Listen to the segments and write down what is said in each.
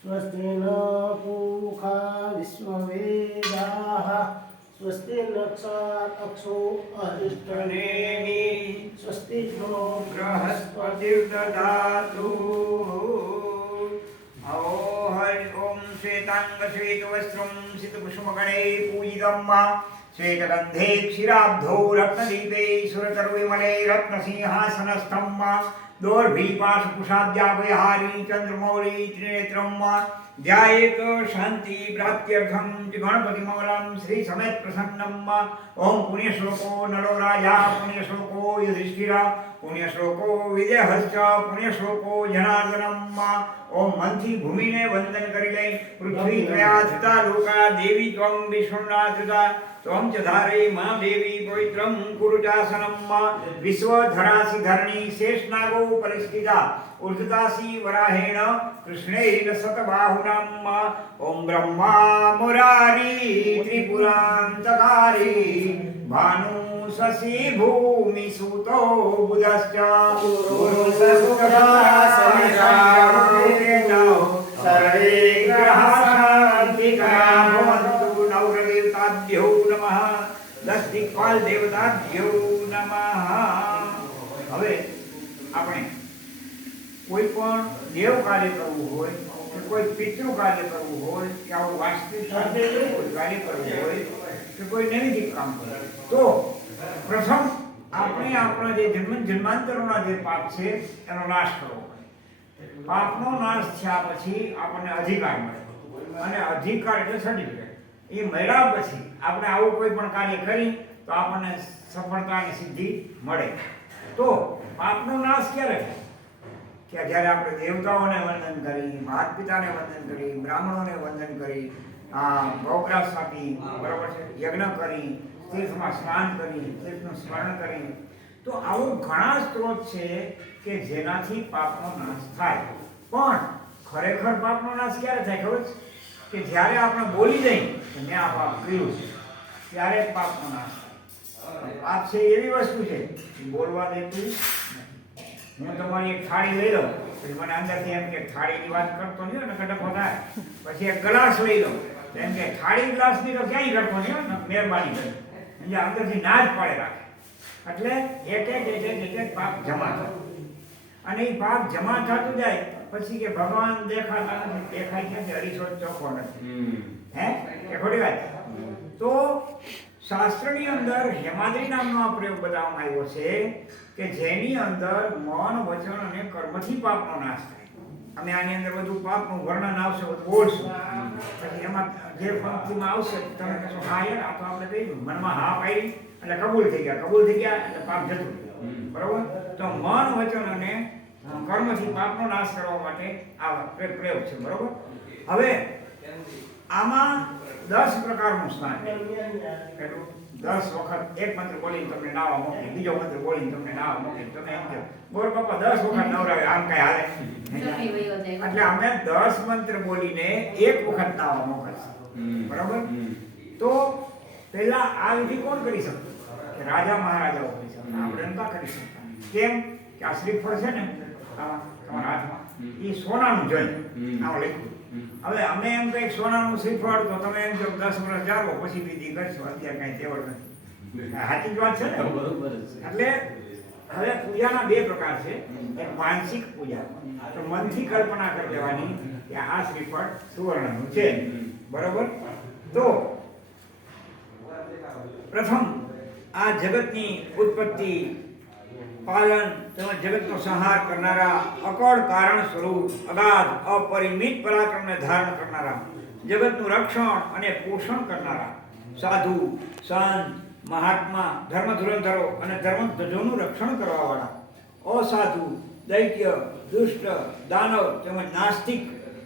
સ્વસ્તિ ન પૂખા વિશ્વવેદાઃ સ્વસ્તિ નક્ષાતક્ષો અરિષ્ટનેમિ સ્વસ્તિ નો બૃહસ્પતિર્દધાતુ ભવો હરિ ઓમ શ્વેતાંગ શ્વેતવસ્ત્રમ સિતપુષ્પગણે પૂજિતમ્મા श्वेतगन्धे क्षीराब्धौ रत्नदीपे सुरतरुविमले रत्नसिंहासनस्थं मा दोर्भिपाशकुशाद्यापयहारी चन्द्रमौळी त्रिनेत्रं मा ध्यायेत शान्ति प्राप्त्यर्थं गणपतिमौलं श्रीसमेतप्रसन्नं मा ॐ पुण्यश्लोको नरो राजा पुण्यश्लोको युधिष्ठिर પુણ્યશ્લોકો વિજયહસ્ત પુણ્યશ્લોકો જનાર્દનમ ઓમ મનથી ભૂમિને વંદન કરી લઈ પૃથ્વી ત્વયા થતા લોકા દેવી ત્વમ વિશ્વના થતા ત્વમ ચ ધારે મા દેવી પવિત્રમ કુરુચાસનમ વિશ્વધરાસી ધરણી શેષનાગો પરિસ્થિતા ઉર્ધતાસી વરાહેણ કૃષ્ણૈર સતબાહુનામ ઓમ બ્રહ્મા મુરારી ત્રિપુરાંતકારી ભાનુ શશી ભૂમિ સુતો બુધશ્ચ સર્વે દસ દેવતા નમઃ હવે આપણે કોઈ પણ દેવ કાર્ય કરવું હોય કે કોઈ પિતૃ કાર્ય કરવું હોય કે આવું વાસ્તવિક કાર્ય કરવું હોય કે કોઈ નૈમિતિક કામ કરવું તો પ્રથમ આપણે આપણા જે જન્મ, જન્માંતરોના જે પાપ છે, એનો નાશ કરવો પડે. પાપનો નાશ થયા પછી આપણને અધિકાર મળે. અને અધિકાર એટલે સર્ટિફિકેટ એ મળ્યા પછી આપણે આવું કોઈ પણ કાર્ય કરી તો આપણને સફળતા અને સિદ્ધિ મળે. તો પાપનો નાશ ક્યારે થાય? કે જ્યારે આપણે દેવતાઓને વંદન કરી માતા પિતાને વંદન કરી, બ્રાહ્મણોને વંદન કરી, આ ગૌગ્રાસ આપી બરાબર છે, યજ્ઞ કરી, તીર્થમાં સ્નાન કરી, તીર્થનું સ્મરણ કરી, તો આવો ઘણા સ્ત્રોત છે કે જેનાથી પાપનો નાશ થાય. પણ ખરેખર પાપનો નાશ ક્યારે થાય ખબર છે? કે જ્યારે આપણે બોલી દઈએ કે મેં આ પાપ કર્યું છે, ત્યારે પાપનો નાશ થાય. પાપ છે એવી વસ્તુ છે બોલવા દેતી હું તમારી એક થાળી લઈ લઉં પછી મને અંદરથી એમ કે થાળીની વાત કરતો નહીં ને કટકો થાય પછી એક ગ્લાસ લઈ લઉં. એમ કે થાળી ગ્લાસની તો ક્યાંય કરતો નહીં મહેરબાની કરી. એટલે અંદરથી ના જ પાડે રાખે. એટલે એક એક એક એક એક એક પાપ જમા થતો અને એ પાપ જમા થતું જાય પછી કે ભગવાન દેખાતા નથી. દેખાય છે કે અરીસો ચોખ્ખો નથી. હે? એ ખોટી વાત? તો શાસ્ત્રની અંદર હેમાદ્રી નામનો આ પ્રયોગ બતાવવામાં આવ્યો છે કે જેની અંદર મન વચન અને કર્મથી પાપનો નાશ થાય. અમે આની અંદર બધું પાપનું વર્ણન આવશે બધું બોલશું પછી એમાં જે પંક્તિમાં આવશે તમે કહેશો હા યાર આ તો આપણે કહ્યું મનમાં હા પાડી એટલે કબૂલ થઈ ગયા. કબૂલ થઈ ગયા એટલે પાપ જતું બરોબર? તો મન વચન અને કર્મથી પાપનો નાશ કરવા માટે આ પ્રયોગ છે. બરોબર? હવે આમાં દસ પ્રકારનું સ્નાન કેટલું? દસ વખત એક મંત્ર બોલીને તમને નાવા મોકલે બીજો મંત્ર બોલીને તમને નાવા મોકલે તમે એમ કહો બોર બાપા દસ વખત નવરાવે આમ કઈ હાલે એટલે અમે દસ મંત્ર બોલીને એક વખત નાવા મોકલશે બરાબર? તો પેલા આ વિધિ કોણ કરી શકતું? રાજા મહારાજાઓ કરી શકતા આપણે નતા કરી શકતા. કેમ? કે આ શ્રીફળ છે ને તમારા હાથમાં. એ સોનાનું જઈ આમાં લખ્યું. હવે અમે એમ કઈ સોનાનું શ્રીફળ તો તમે એમ જો દસ વર્ષ જાગો પછી બીજી કરશો. અત્યારે કઈ તેવડ નથી. સાચી જ વાત છે ને? બરોબર એટલે હવે પૂજાના બે પ્રકાર છે. એક માનસિક પૂજા. તો મનથી કલ્પના કરી લેવાની કે આ શ્રીફળ સુવર્ણનું છે. બરોબર? તો પ્રથમ આ જગતની ઉત્પત્તિ પાલન તેમજ જગતનો સંહાર કરનારા અકળ કારણ સ્વરૂપ, અગાધ, અપરિમિત પરાક્રમને ધારણ કરનારા, જગતનું રક્ષણ અને પોષણ કરનારા, સાધુ, સંત, મહાત્મા ધર્મ ધુરંધરો અને ધર્મ ધ્વજોનું રક્ષણ કરવાવાળા, અસાધુ, દૈત્ય, દુષ્ટ, દાનવ તેમજ નાસ્તિક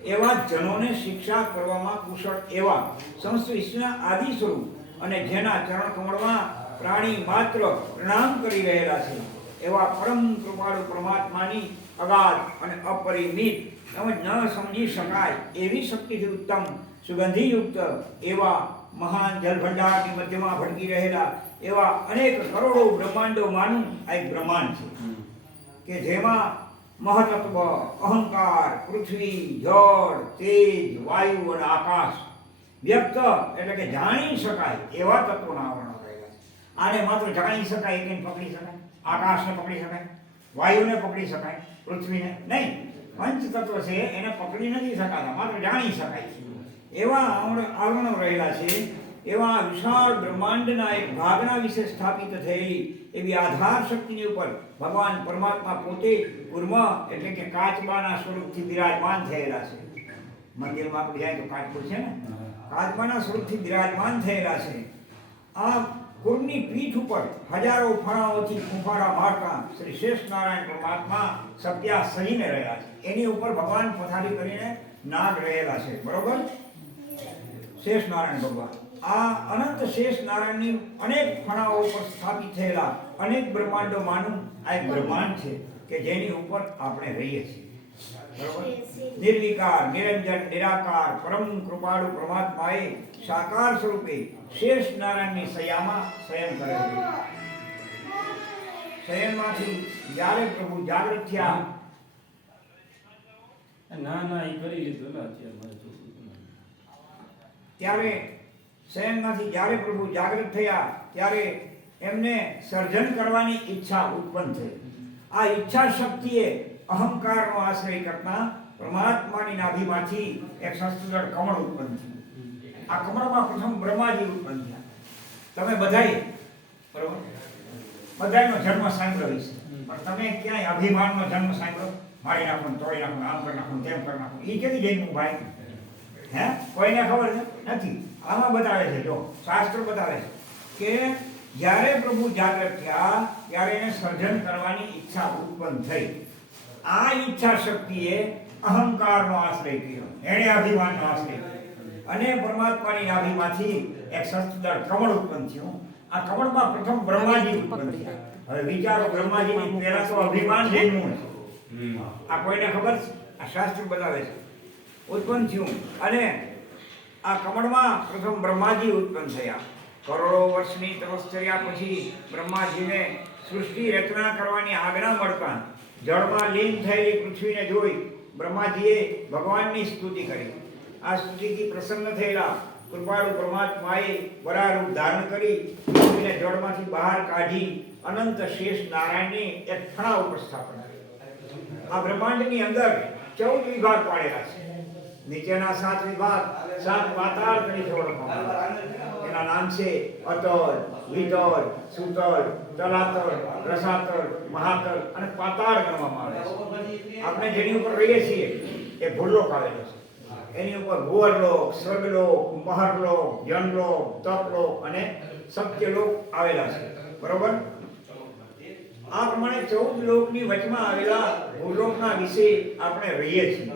એવા જનોને શિક્ષા કરવામાં કુશળ એવા સમસ્ત વિશ્વના આદિ સ્વરૂપ અને જેના ચરણ કમળમાં પ્રાણી માત્ર પ્રણામ કરી રહેલા છે. એવા પરમ કૃપાળુ પરમાત્માની અગાધ અને અપરિમિત તેમજ ન સમજી શકાય એવી શક્તિથી ઉત્તમ સુગંધીયુક્ત એવા મહાન જલભંડારની મધ્યમાં ભટકી રહેલા એવા અનેક કરોડો બ્રહ્માંડોમાંનું આ એક બ્રહ્માંડ છે. કે જેમાં મહતત્વ અહંકાર પૃથ્વી જળ તેજ વાયુ અને આકાશ વ્યક્ત એટલે કે જાણી શકાય એવા તત્વોના આને માત્ર જાણી શકાય એને પકડી શકાય આકાશને પકડી શકાય વાયુને પકડી શકાય પૃથ્વીને નહીં. પંચ તત્વ છે એને પકડી નથી શકાતા માત્ર જાણી શકાય છે. એવા આવરણો રહેલા છે એવા વિશાળ બ્રહ્માંડના એક ભાગના વિશે સ્થાપિત થયેલી એવી આધાર શક્તિની ઉપર ભગવાન પરમાત્મા પોતે કુર્મ એટલે કે કાચબાના સ્વરૂપથી બિરાજમાન થયેલા છે. મંદિરમાં આપણે જાય તો કાચબો છે ને? કાચબાના સ્વરૂપથી બિરાજમાન થયેલા છે. આ કુળની પીઠ ઉપર હજારો ફણાઓથી ફૂંફાડા મારતા શ્રી શેષ નારાયણ પરમાત્મા સત્યા સહીને રહ્યા છે. એની ઉપર ભગવાન પથારી કરીને નાગ રહેલા છે. બરોબર? શેષ નારાયણ ભગવાન. આ અનંત શેષ નારાયણની અનેક ફણાઓ ઉપર સ્થાપિત થયેલા અનેક બ્રહ્માંડોમાંનું આ એક બ્રહ્માંડ છે કે જેની ઉપર આપણે રહીએ છીએ. નિર્વિકાર નિરંજન નિરાકાર પરમ કૃપાળુ પરમાત્માએ સાકાર સ્વરૂપે શેષ નારાયણની સયામાં શયન કરે છે. શયનમાંથી જ્યારે પ્રભુ જાગૃત થયા ના ના એ કરી લીધું ત્યારે શયનમાંથી જ્યારે પ્રભુ જાગૃત થયા ત્યારે એમને સર્જન કરવાની ઈચ્છા ઉત્પન્ન થઈ. આ ઈચ્છા શક્તિએ અહંકારનો આશ્રય કરતા પરમાત્માની નાભીમાંથી એક સંસ્કૃત કમળ ઉત્પન્ન થયું. આ કમળમાં પ્રથમ બ્રહ્માજી ઉત્પન્ન થયા. તમે બધાએ બરોબર? બધાયનો જન્મ સાંભળ્યો છે પણ તમે ક્યાંય અભિમાનનો જન્મ સાંભળ્યો? મારી નાખો, તોડી નાખો, આમ કરી નાખો, તેમ કરી નાખો. એ કેવી જન્મ ભાઈ? હે? કોઈને ખબર છે? નથી. આમાં બતાવે છે, જો. શાસ્ત્ર બતાવે છે કે જ્યારે પ્રભુ જાગૃત થયા, ત્યારે એને સર્જન કરવાની ઈચ્છા ઉત્પન્ન થઈ. આ ઈચ્છા શક્તિએ અહંકારનો આશ્રય કર્યો. એણે અભિમાનનો આશ્રય કર્યો. અને પરમાત્માની નાભીમાંથી એક સસ્તદળ કમળ ઉત્પન્ન થયું. આ કમળમાં પ્રથમ બ્રહ્માજી ઉત્પન્ન થયા. હવે વિચારો બ્રહ્માજીની પહેલા તો અભિમાન જન્મ્યું છે આ કોઈને ખબર છે? આ શાસ્ત્ર બતાવે છે. ઉત્પન્ન થયું. અને આ કમળમાં પ્રથમ બ્રહ્માજી ઉત્પન્ન થયા. કરોડો વર્ષની તપશ્ચર્યા પછી બ્રહ્માજીને સૃષ્ટિ રચના કરવાની આજ્ઞા મળતા જળમાં લીન થયેલી પૃથ્વીને જોઈ બ્રહ્માજીએ ભગવાનની સ્તુતિ કરી. આ સ્તુતિથી પ્રસન્ન થયેલા કૃપાળુ પરમાત્માએ વરારૂપ ધારણ કરી પૃથ્વીને જળમાંથી બહાર કાઢી અનંત શેષ નારાયણને એક ફણા ઉપર સ્થાપન આ બ્રહ્માંડની અંદર ચૌદ વિભાગ પાડેલા છે. નીચેના સાત વિભાગ, સાત પાતાળ તરીકે ઓળખવામાં એના નામ છે અતલ વિતલ સુતલ તલાતલ રસાતળ મહાતળ અને પાતાળ ગણવામાં આવે છે. આપણે જેની ઉપર રહીએ છીએ એ ભૂલોક આવેલો છે. એની ઉપર ભુવરલોક સ્વર્ગલોક મહરલોક જનલોક તપલોક અને સત્યલોક આવેલા છે. બરોબર? આ પ્રમાણે ચૌદ લોકની વચમાં આવેલા ભૂલોકના વિશે આપણે રહીએ છીએ.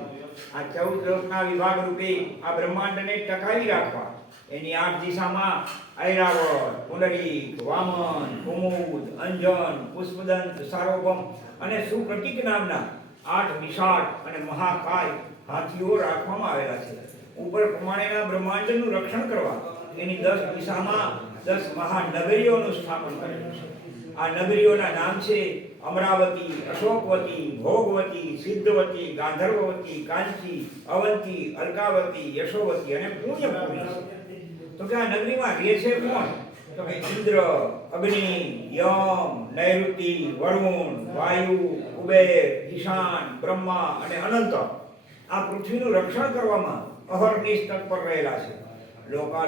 આ ચૌદ લોકના વિભાગ રૂપે આ બ્રહ્માંડને ટકાવી રાખવા એની આઠ દિશામાં ઐરાવત પુંડરીક વામન, કુમુદ, અંજન, પુષ્પદંત, સાર્વભૌમ અને સુપ્રતિક નામના આઠ વિશાળ અને મહાકાય હાથીઓ રાખવામાં આવેલા છે. ઉપર પ્રમાણેના બ્રહ્માંડનું રક્ષણ કરવા એની દસ દિશામાં દસ મહાનગરીઓનું સ્થાપન કરેલું છે. આ નગરીઓના નામ છે અમરાવતી, અશોકવતી, ભોગવતી, સિદ્ધવતી, ગાંધર્વવતી, કાંચી, અવંતી, અલકાવતી, યશોવતી અને પુણ્યભૂમિ છે. તો કે આ નગરીમાં રહે છે કોણ? તો કે ઇન્દ્ર, અગ્નિ, યમ નૈઋતિ વરુણ, વાયુ, કુબેર, ઈશાન, બ્રહ્મા અને અનંત. આ પૃથ્વીનું રક્ષણ કરવામાં અહર્નિશ તત્પર રહેલા છે. લોકા